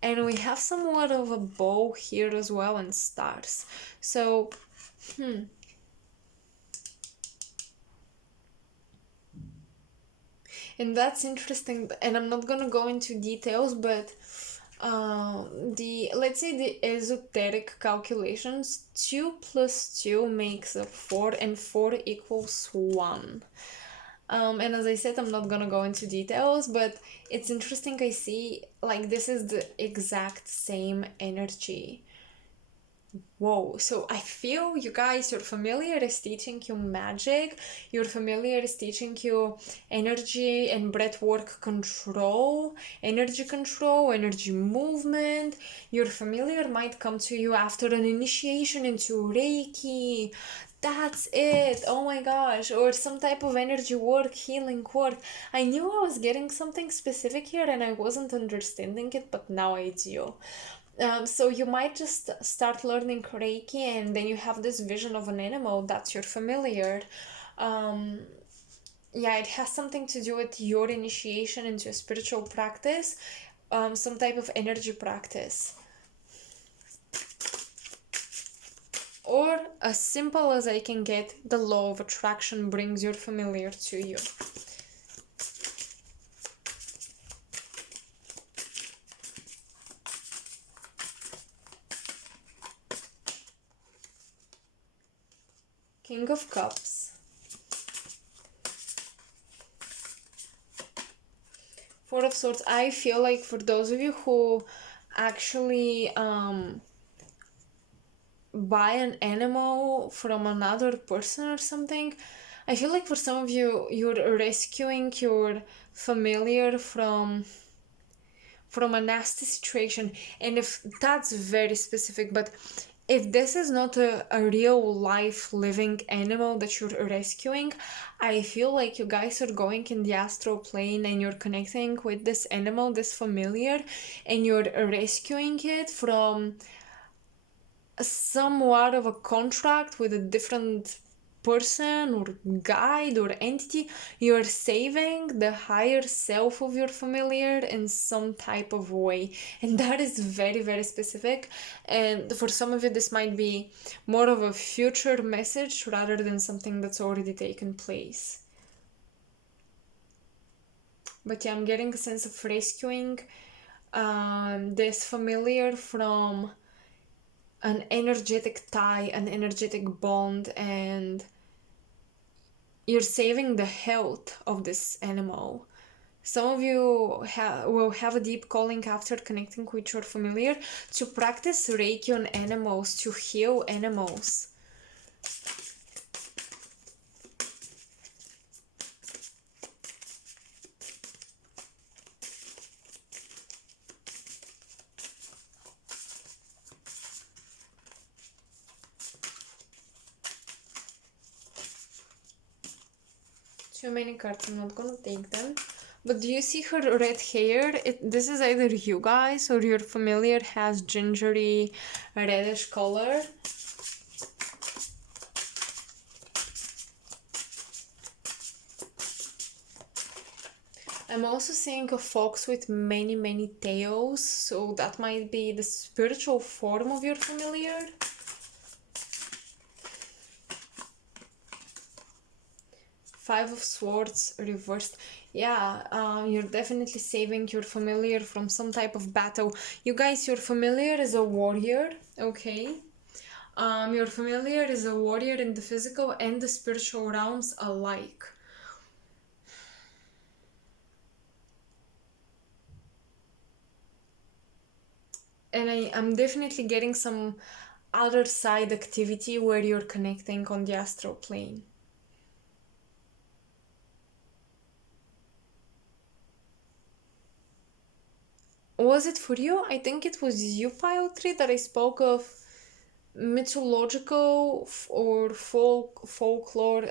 and we have somewhat of a bow here as well, and stars. So and that's interesting, and I'm not gonna go into details, but let's say the esoteric calculations, 2 plus 2 makes up 4, and 4 equals 1. And as I said, I'm not gonna go into details, but it's interesting. I see, like, this is the exact same energy. Whoa, so I feel, you guys, your familiar is teaching you magic, your familiar is teaching you energy and breathwork control, energy movement. Your familiar might come to you after an initiation into Reiki. That's it. Oh my gosh. Or some type of energy work, healing work. I knew I was getting something specific here and I wasn't understanding it, but now I do. So you might just start learning Reiki, and then you have this vision of an animal that's your familiar. Um, yeah, it has something to do with your initiation into a spiritual practice, some type of energy practice. Or as simple as I can get, the law of attraction brings your familiar to you. King of Cups. Four of Swords. I feel like for those of you who actually buy an animal from another person or something, I feel like for some of you, you're rescuing your familiar from a nasty situation. And if that's very specific, but if this is not a real life living animal that you're rescuing, I feel like you guys are going in the astral plane and you're connecting with this animal, this familiar, and you're rescuing it from somewhat of a contract with a different person or guide or entity. You're saving the higher self of your familiar in some type of way, and that is very, very specific. And for some of you, this might be more of a future message rather than something that's already taken place. But yeah, I'm getting a sense of rescuing this familiar from an energetic tie, an energetic bond, and you're saving the health of this animal. Some of you will have a deep calling after connecting with your familiar to practice Reiki on animals, to heal animals. Too many cards, I'm not gonna take them. But do you see her red hair? This is either you guys or your familiar has gingery reddish color. I'm also seeing a fox with many, many tails, so that might be the spiritual form of your familiar. Five of Swords reversed. Yeah, you're definitely saving your familiar from some type of battle. You guys, your familiar is a warrior, okay? Your familiar is a warrior in the physical and the spiritual realms alike. And I'm definitely getting some other side activity where you're connecting on the astral plane. Was it for you? I think it was you, Pile 3, that I spoke of mythological or folklore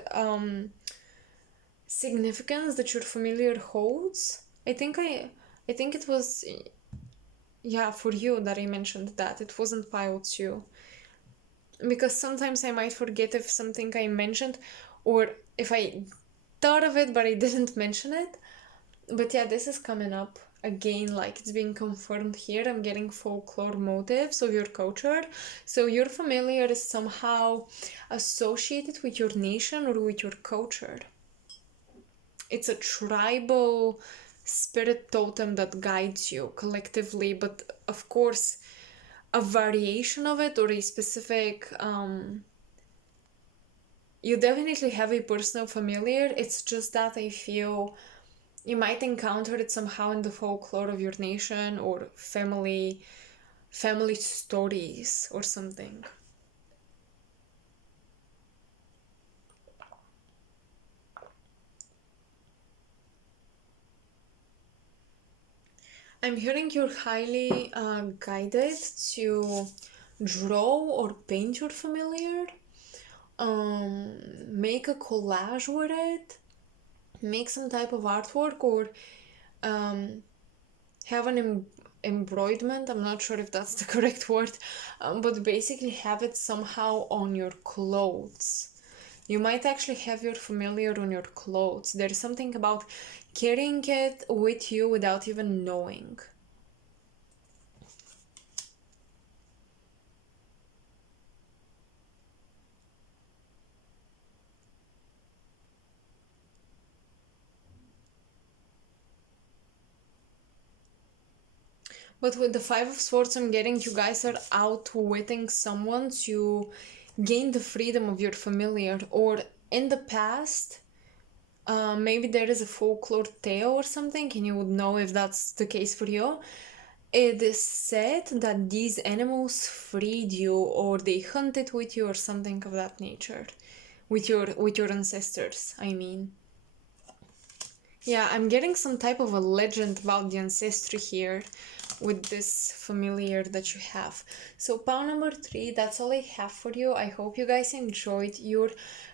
significance that your familiar holds. I think it was, yeah, for you that I mentioned that. It wasn't Pile 2. Because sometimes I might forget if something I mentioned or if I thought of it but I didn't mention it. But yeah, this is coming up again, like it's being confirmed here. I'm getting folklore motifs of your culture. So your familiar is somehow associated with your nation or with your culture. It's a tribal spirit totem that guides you collectively, but of course, a variation of it or a specific you definitely have a personal familiar. It's just that I feel you might encounter it somehow in the folklore of your nation or family stories or something. I'm hearing you're highly guided to draw or paint your familiar, make a collage with it, make some type of artwork, or have an embroiderment. I'm not sure if that's the correct word, but basically have it somehow on your clothes. You might actually have your familiar on your clothes. There's something about carrying it with you without even knowing. But with the Five of Swords, I'm getting you guys are outwitting someone to gain the freedom of your familiar. Or in the past, maybe there is a folklore tale or something, and you would know if that's the case for you. It is said that these animals freed you, or they hunted with you, or something of that nature, with your ancestors, I mean. Yeah, I'm getting some type of a legend about the ancestry here with this familiar that you have. So pile number 3, that's all I have for you. I hope you guys enjoyed your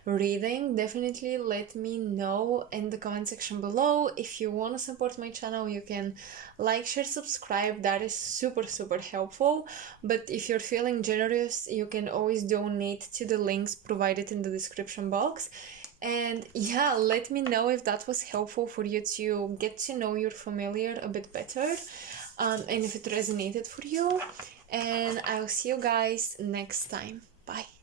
reading. Definitely let me know in the comment section below. If you want to support my channel, you can like, share, subscribe. That is super helpful. But if you're feeling generous, you can always donate to the links provided in the description box. And yeah, let me know if that was helpful for you to get to know your familiar a bit better, and if it resonated for you. And I'll see you guys next time. Bye.